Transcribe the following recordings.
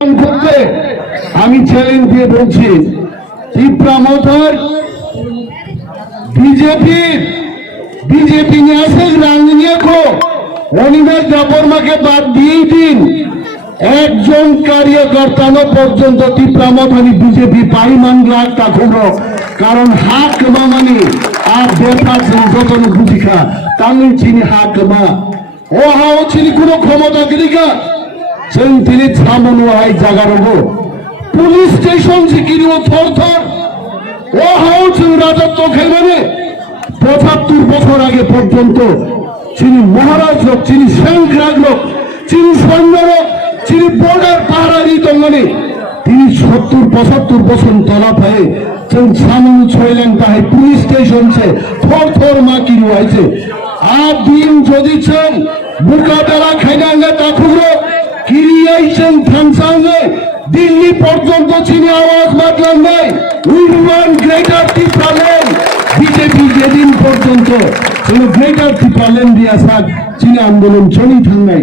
করতে আমি চ্যালেঞ্জ দিয়ে বলছি, ত্রিপুরা মোটর বিজেপি নিয়ে আসে রাজনীতি অনিমেষ দেববর্মাকে বাদ দিয়েই দিন একজন কার্যকর্তা পর্যন্ত ত্রিপুরা মোটরই বিজেপি পাইমান লাখ টাকা কারণ হাক মামানি আর বেফাস যতন বুঝিখা তামিল চিনি হাক মা ও হাও চিনি কোনো ক্ষমতা গিরিকা जों दिनै सामनोहाय जागारगो पुलिस स्टेशन सिकिरि थर थर ओ हाउ जों राजत्व खेलबाने 75 বছর আগে পর্যন্ত যিনি মহারাজ লোক যিনি সেনক্রাগ লোক যিনি সৈন্য লোক যিনি বর্ডার পাহারারি দঙ্গনে তিনি 70-75 বছর তলা পায়ে जों सामन ছয়লেন তাই পুলিশ স্টেশন সে থর থর মাকিরি হইছে আর দিন যদি চান মোকাবেলা খাইনাঙ্গা তাকুরো ক্রিয়েশন থানসাঙ্গে দিল্লি পর্যন্ত চীনে আওয়াজ বাঁধলেন নাই we want greater Tripuraland BJP যেদিন পর্যন্ত ছিল গ্রেটার ত্রিপুরাল্যান্ড দিয়া সাক চীনে আন্দোলন চলি থাঙ্গাই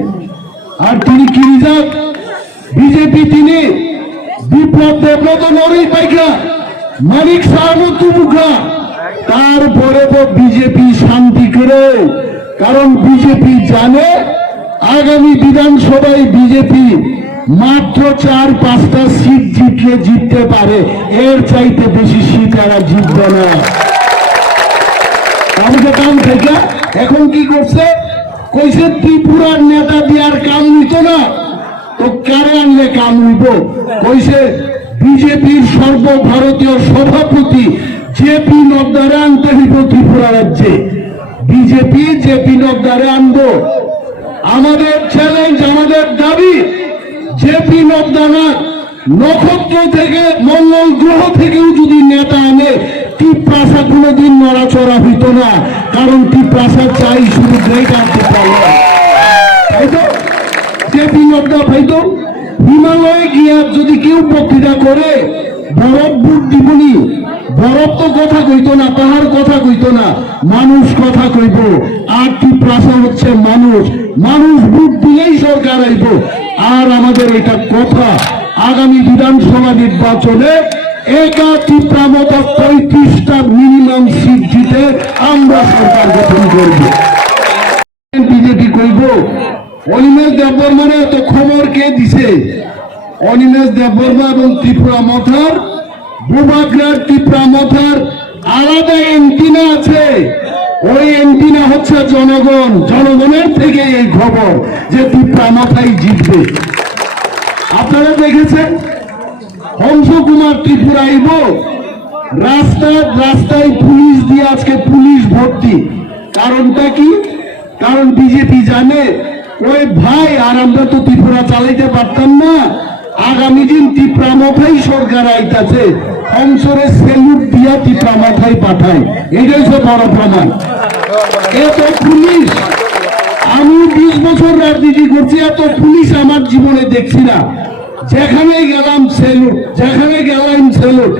আর তিনি কিরিজাক বিজেপি তিনি বিপ্লব দেবব্রত নরি পাইকা মানিক সাহানু তুমুখা তারপরে তো বিজেপি শান্তি করে কারণ বিজেপি জানে আগামী বিধানসভায় বিজেপি মাত্র 4-5টা সিট জিততে পারে এর চাইতে বেশি সিট এরা জিতবে না আমাদের কাম থেকে এখন কি করছে কইছে ত্রিপুরার নেতা দিয়ার কাম নিত না তো কারে আনলে কাম নিব কইছে বিজেপির সর্বভারতীয় সভাপতি জেপি নড্ডারে আনতে হইব ত্রিপুরা রাজ্যে বিজেপি জেপি নড্ডারে আনবো আমাদের চ্যালেঞ্জ আমাদের দাবি জেপি নড্ডা নক্ষত্র থেকে মঙ্গল গ্রহ থেকেও যদি নেতা আনে ত্রিপ্রাসা কোনোদিন নড়াচড়া হইত না কারণ ত্রিপ্রাসা চাই শুধু গ্রেটার ত্রিপুরা তাই তো জেপি নড্ডা ভাইতো হিমালয়ে গিয়া যদি কেউ বক্তৃতা করে বরফ বুট দিবনি বরফ তো কথা কইতো না পাহাড় কথা কইতো না মানুষ কথা কইব আর ত্রিপ্রাসা হচ্ছে মানুষ বুট দিলেই সরকার আইব আর আমাদের এটা কথা আগামী বিধানসভা নির্বাচনে একা ত্রিপুরা মোটর 35টা মিনিমাম সিট জিতে আমরা সরকার গঠন করব বিজেপি কইব অনিমেষ দেববর্মার এত খবর কে দিছে অনিমেষ দেববর্মা এবং ত্রিপুরা মোটর বুবাগ্রার ত্রিপুরা মোটর আলাদা এন্টিনা আছে ওই এন্টিনা হচ্ছে জনগণের থেকে এই খবর যে ত্রিপুরা মোটরই জিতবে আপনারা দেখেছেন হংস কুমার ত্রিপুরা আইব রাস্তায় পুলিশ দিয়ে আজকে পুলিশ ভর্তি কারণটা কি কারণ বিজেপি জানে ওই ভাই আর আমরা তো ত্রিপুরা চালাইতে পারতাম না আগামী দিন ত্রিপুরা মোটরই সরকার আইতাছে হংসরে সেলুট দিয়া ত্রিপুরা মোটরই পাঠায় এটাই তো বড় প্রমাণ এত পুলিশ আমি 20 বছর রাজনীতি করছি এত পুলিশ আমার জীবনে দেখছি না যেখানে গেলাম সেলুট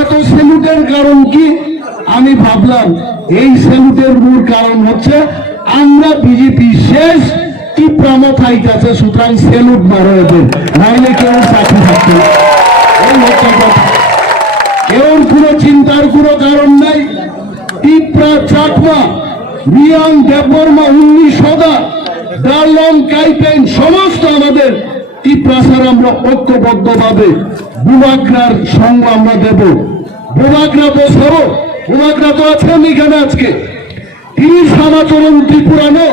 এত সেলুটের কারণ কি আমি ভাবলাম এই সেলুটের মূল কারণ হচ্ছে আমরা বিজেপি শেষ ত্রিপুরা মোটরই কাছে সুতরাং সেলুট মারো এদের নাইলে কেউ চাকরি থাকতো এর কোনো চিন্তার কোনো কারণ নাই ত্রিপুরা চাকমা রিয়াং দেববর্মা 19 সদা ডালং কাইপেন সমস্ত আমাদের ত্রিপ্রাসার আমরা ঐক্যবদ্ধভাবে বুবাগ্রার সঙ্গ আমরা দেব বুবাগ্রা বছর বুবাগ্রা তো আছেন এখানে আজকে তিনি সমাচরণ ত্রিপুরানো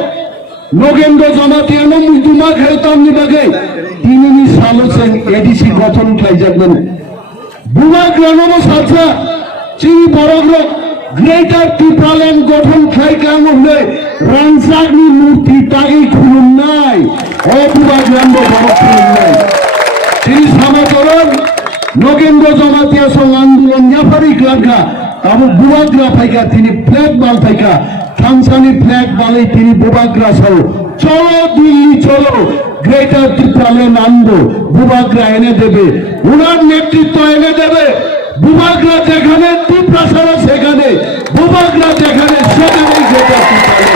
নগেন্দ্র জমাতিয়ানো মুদুমা খেলতাম নিবাগে তিনি সালোচেন এডিসি গঠন খাই যাবেন বুবাগ্রা নব সাথা চিনি বড়গ্র গ্রেটার ত্রিপুরাল্যান্ড গঠন খাই কাম হলে রানসাগনি মূর্তি তাগেই খুলুন নাই অপুবাগ্রাম বড় খুলুন নাই তিনি সমাচরণ নগেন্দ্র জমাতিয়া সঙ্গ আন্দোলন জাফারি ক্লাঙ্কা আবু বুবাগ্রা ফাইকা তিনি ফ্ল্যাগ বাল ফাইকা থানসানি ফ্ল্যাগ বালে তিনি বুবাগ্রা সহ চলো দিল্লি চলো গ্রেটার ত্রিপুরাল্যান্ড আনবো বুবাগ্রা এনে দেবে ওনার নেতৃত্ব এনে দেবে বুবাগ্রা যেখানে ত্রিপ্রাসারা সেখানে বুবাগ্রা যেখানে সেখানেই গ্রেটার ত্রিপুরাল্যান্ড